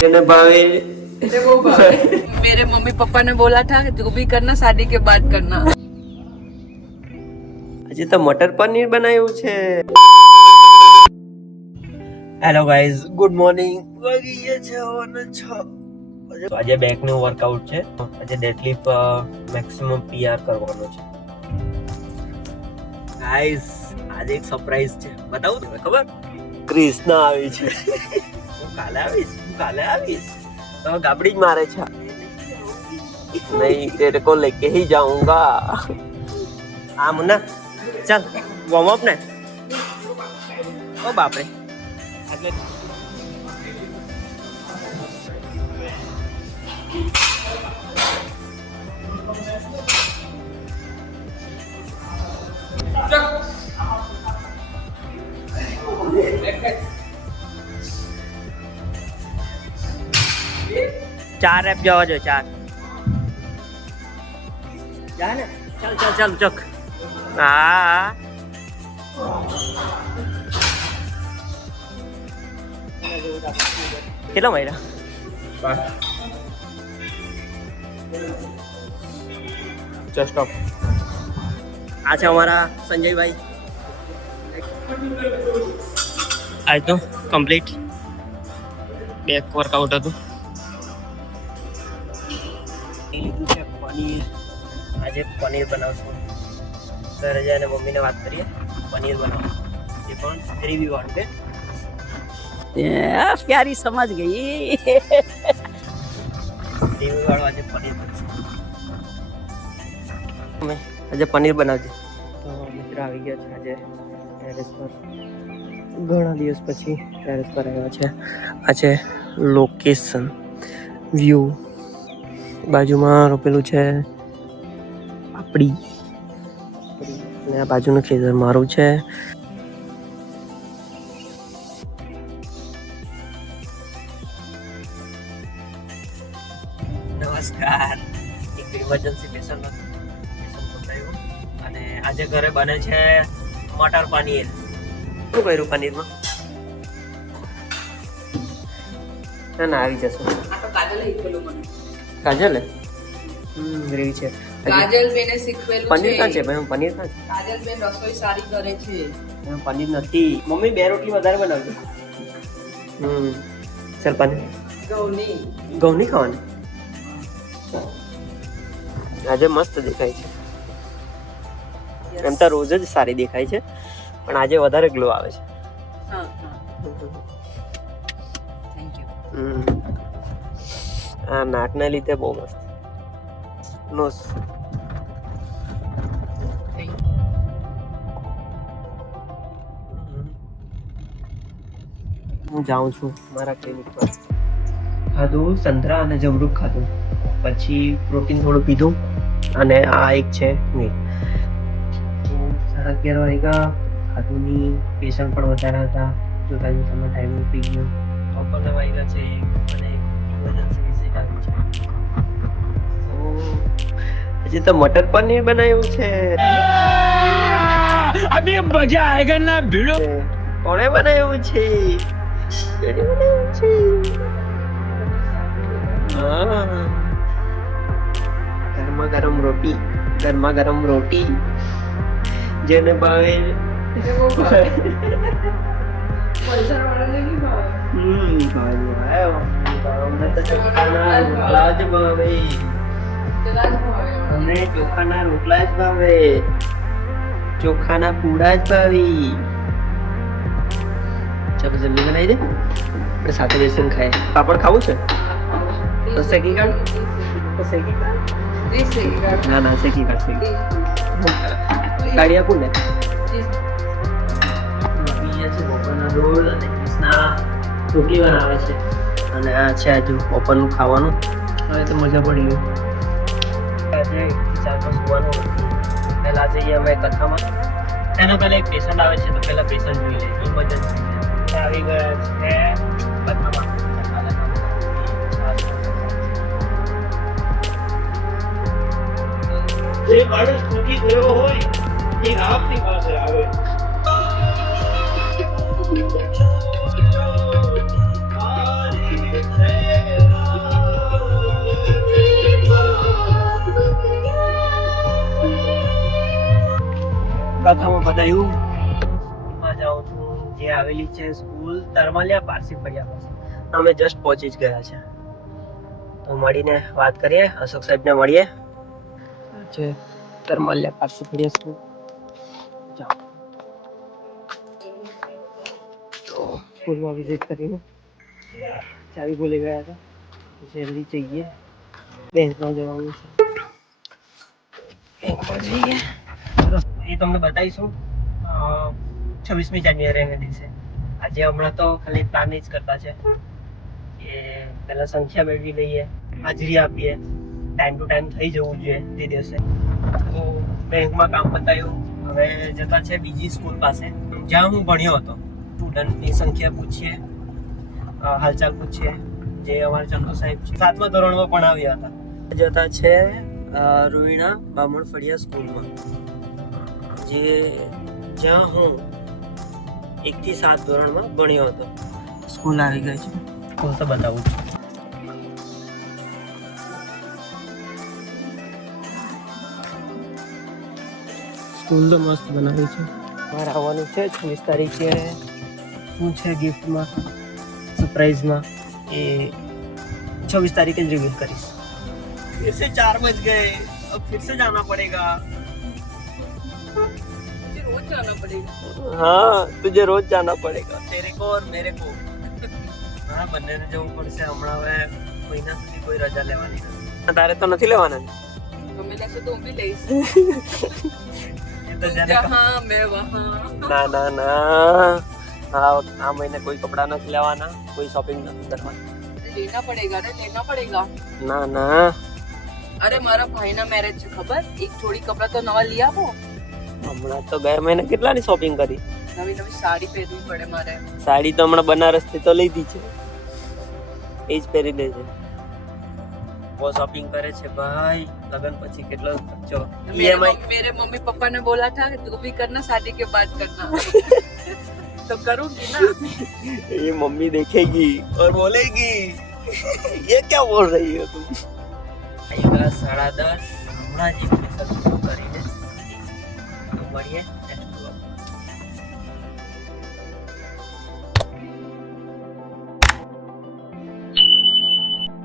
જેને ભાવે मेरे मम्मी पापा ने बोला था जो भी करना शादी के बाद करना આજે તો મટર પનીર બનાવ્યું છે હેલો ગાઈઝ ગુડ મોર્નિંગ વાગી ગયા છે હવાના છ તો આજે બેક નું વર્કઆઉટ છે આજે ડેડલિફ્ટ મેક્સિમમ પીઆર કરવાનો છે ગાઈઝ આજે એક સરપ્રાઈઝ છે બતાવું તમને ખબર ક્રિષ્ના આવી છે હું કાલે આવીશ હું કાલે આવીશ તો ગાબડી જ મારે છે નહીં તેરે કો લેકે ही जाऊंगा હા મુન્ના ચાલ વોર્મ અપ ને ઓ બાપરે એટલે ચાર એપ જવા જો ચાર. જા ને. ચાલ ચાલ ચાલ ચક. હા. કેટલા મહિના જસ્ટ ઓફ આ છે અમારા સંજયભાઈ. આજ તો કમ્પ્લીટ બેક વર્કઆઉટ હતું. પનીર. આજે પનીર બનાવશું. ઘરે અને મમ્મીને વાત કરીએ. પનીર બનાવો. એ પણ ગ્રેવી વાળું કે પ્યારી સમજ ગઈ. ગ્રેવી વાળો આજે પનીર બનશે. આજે પનીર બનાવજે. તો મિત્ર આવી ગયો છે આજે ટેરેસ પર. ઘણા દિવસ પછી ટેરેસ પર આવ્યા છે. આજે લોકેશન વ્યૂ બાજુમાં રોપેલું છે પાપડી. અને આ બાજુનું ખેતર મારું છે. નમસ્કાર. એક ઇમરજન્સી હતું અને આજે ઘરે બને છે મટર પનીર. શું કર્યું પનીરમાં? ના ના, આવી જશે. ગયેલું હે? હમ ગ્રેવી છે. કાજલ બેને શીખવેલું પનીર છે. ભાઈ હું પનીર ક્યાં છે. કાજલ બેન રસોઈ સારી કરે છે. પનીર નથી. મમ્મી બે રોટલી વધારે બનાવજો. હમ. ચાલ પનીર. ઘઉં નહીં ખાવાની? આજે મસ્ત દેખાય છે. એમ તો રોજ જ સારી દેખાય છે પણ આજે વધારે ગ્લો આવે છે. હા હા. Thank you hmm. આ નાકને લીધે બહુ મસ્ત. નોસ હું જાઉં છું મારા ક્લિનિક પર. ખાધું સંતરા અને જમરૂક ખાધું. પછી પ્રોટીન થોડું પીધું અને આ એક છે મીટ સાડા અગિયાર વાગ્યા, ખાધુંની પેશન્ટ પણ વધારે હતા. જો કાંઈ તમે ટાઈમ પી ગયો. બપોરના વાગ્યા છે અને ઇમરજન્સી હજી તો મટર પનીર બનાવ્યું છે. અભી મજા આયેગા ના ભીડો. કોણે બનાવ્યું છે? કોણે ગરમા ગરમ રોટી ગરમા ગરમ રોટી. જેને ભાવે. ભાવે. હમ ભાવે. અમને તો ચોખાના રોટલા જ ભાવે. અમને ચોખાના રોટલા જ ભાવે ચોખાના પૂડા જ ભાવી. ચાલો જલ્દી બનાવી દે. આપણે સાથે બેસીને ખાઈએ. પાપડ ખાવું છે? તો શેકી કાઢ. તો શેકી કાઢ. ના ના, શેકી કાઢ, શેકી કાઢી. આપું ને? રોલ અને કૃષ્ણા રોટલી બનાવે છે. અને આ છે આજુ બપોરનું ખાવાનું. હવે તો મજા પડી ગઈ. આજે ચાર સુવાનું પહેલાં જઈએ અમે કથામાં. એના પહેલાં એક પેશન્ટ આવે છે તો પહેલા પેશન્ટ જોઈ લે. ઇમરજન્સી આવી ગયા છે કથામાં. જે માણસ થકી ગયો હોય, એ આપની પાસે આવે. કથામાં બતાવ્યું માજાઓ જે આવેલી છે સ્કૂલ તરમાલિયા પારસી ફળિયા અમે જસ્ટ પહોંચી જ ગયા છે. તો મળીને વાત કરીએ, અશોક સાહેબને મળીએ. છે તરમાલિયા પારસી ફળિયા સ્કૂલ તો સ્કૂલમાં વિઝિટ કરીને. ચાવી ભૂલી ગયા હતા જલ્દી જઈએ બેંકમાં જવાનું છે બેંકમાં જઈએ એ તમને બતાવીશું છવ્વીસમી જાન્યુઆરીના દિવસે આજે હમણાં તો ખાલી પ્લાન જ કરતા છે કે પહેલા સંખ્યા મેળવી લઈએ, હાજરી આપીએ ટાઈમ ટુ ટાઈમ થઈ જવું જોઈએ તે દિવસે. તો બેંકમાં કામ બતાવ્યું હવે જતા છે બીજી સ્કૂલ પાસે. જ્યાં હું ભણ્યો હતો સ્ટુડન્ટની સંખ્યા પૂછીએ. હાલચાલ પૂછીએ. જે અમારા ચંદુ સાહેબ છે. સાતમા ધોરણમાં ભણાવ્યા હતા. જતા છે રોહિણા રૂઈણા બામણ ફળિયા સ્કૂલમાં. જે જ્યાં હું એકથી સાત ધોરણમાં ભણ્યો હતો. સ્કૂલ આવી ગઈ છે. સ્કૂલ તો બતાવું છું. સ્કૂલ તો મસ્ત બનાવી છે. મારે આવવાનું છે છવ્વીસ તારીખે. શું છે ગિફ્ટમાં સરપ્રાઈઝમાં એ छब्बीस तारीख के रिवील करीस फिर से चार बज गए अब फिर से जाना पड़ेगा मुझे रोज जाना पड़ेगा हाँ तुझे रोज जाना पड़ेगा तेरे को और मेरे को હા બંનેને જવું પડશે હમણાં હવે મહિના સુધી કોઈ રજા લેવાની નથી તારે તો નથી લેવાના ને? हमें लगे तो भी ले એ તો જ્યારે जहाँ मैं वहाँ ના ના ના હા આ મહિને કોઈ કપડા નથી લેવાના કોઈ શોપિંગ નથી કરવાની लेना पड़ेगा अरे लेना पड़ेगा ના ના અરે મારા ભાઈના મેરેજ છે ખબર એક જોડી કપડા તો નવા લઈ આપો હમણાં તો ગયા મહિને કેટલાની શોપિંગ કરી નવી નવી સાડી પહેરવી પડે મારે સાડી તો હમણાં બનારસ થી તો લીધી છે એ જ પહેરી લેજે બહુ શોપિંગ કરે છે ભાઈ લગન પછી કેટલો ખર્ચો मेरे ઈએમઆઈ मम्मी- मेरे मम्मी पापा ने बोला था तू भी करना शादी के बाद करना तो करूंगी ना ये मम्मी देखेगी और बोलेगी ये क्या बोल रही हो तुम આઈગા સાડા દસ હમણાં જ એક મેસેજ કરીને તો મળીએ